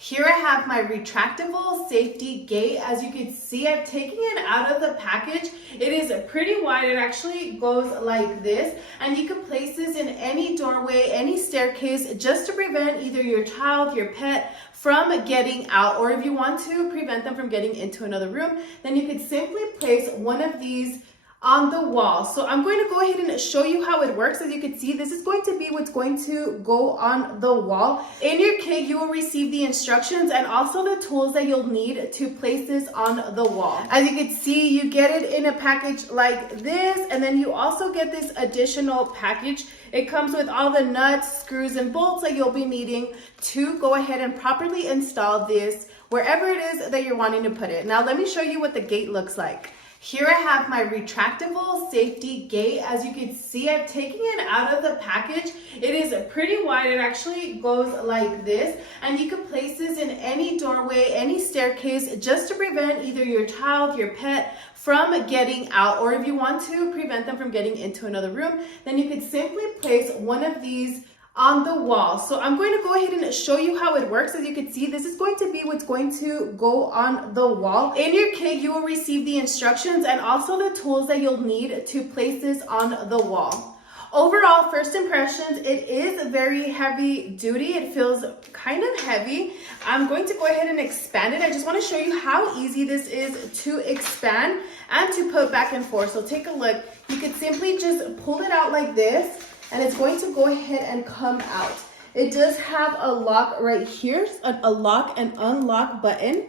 Here I have my retractable safety gate. As you can see, I've taken it out of the package. It is pretty wide. It actually goes like this, and you can place this in any doorway, any staircase, just to prevent either your child, your pet from getting out, or if you want to prevent them from getting into another room, then you could simply place one of these on the wall. So I'm going to go ahead and show you how it works. As you can see, this is going to be what's going to go on the wall. In your kit, you will receive the instructions and also the tools that you'll need to place this on the wall. As you can see, you get it in a package like this, and then you also get this additional package. It comes with all the nuts, screws, and bolts that you'll be needing to go ahead and properly install this wherever it is that you're wanting to put it. Now, let me show you what the gate looks like. Here I have my retractable safety gate. As you can see, I've taken it out of the package. It is pretty wide. It actually goes like this, and you can place this in any doorway, any staircase, just to prevent either your child, your pet from getting out, or if you want to prevent them from getting into another room, then you could simply place one of these on the wall. So I'm going to go ahead and show you how it works. As you can see, this is going to be what's going to go on the wall. In your kit, you will receive the instructions and also the tools that you'll need to place this on the wall. Overall, first impressions, it is very heavy duty. It feels kind of heavy. I'm going to go ahead and expand it. I just want to show you how easy this is to expand and to put back and forth. So take a look. You could simply just pull it out like this, and it's going to go ahead and come out. It does have a lock right here, a lock and unlock button.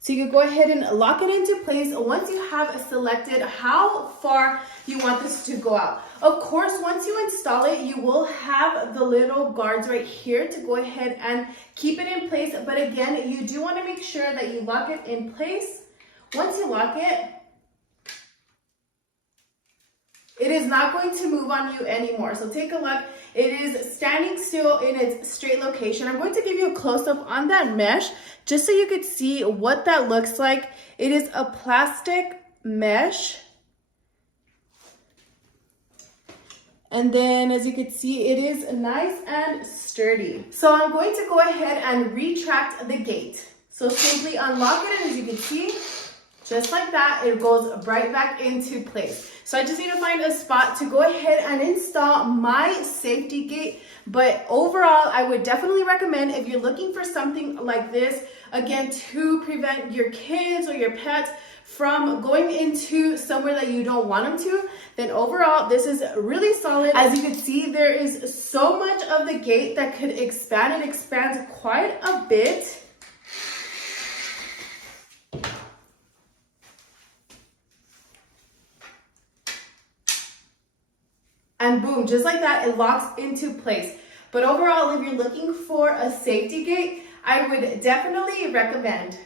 So you can go ahead and lock it into place once you have selected how far you want this to go out. Of course, once you install it, you will have the little guards right here to go ahead and keep it in place. But again, you do want to make sure that you lock it in place. Once you lock it, it is not going to move on you anymore. So take a look. It is standing still in its straight location. I'm going to give you a close-up on that mesh just so you could see what that looks like. It is a plastic mesh. And then as you can see, it is nice and sturdy. So I'm going to go ahead and retract the gate. So simply unlock it, and as you can see, just like that, it goes right back into place. So I just need to find a spot to go ahead and install my safety gate. But overall, I would definitely recommend, if you're looking for something like this, again, to prevent your kids or your pets from going into somewhere that you don't want them to, then overall, this is really solid. As you can see, there is so much of the gate that could expand. It expands quite a bit. And boom, just like that, it locks into place. But overall, if you're looking for a safety gate, I would definitely recommend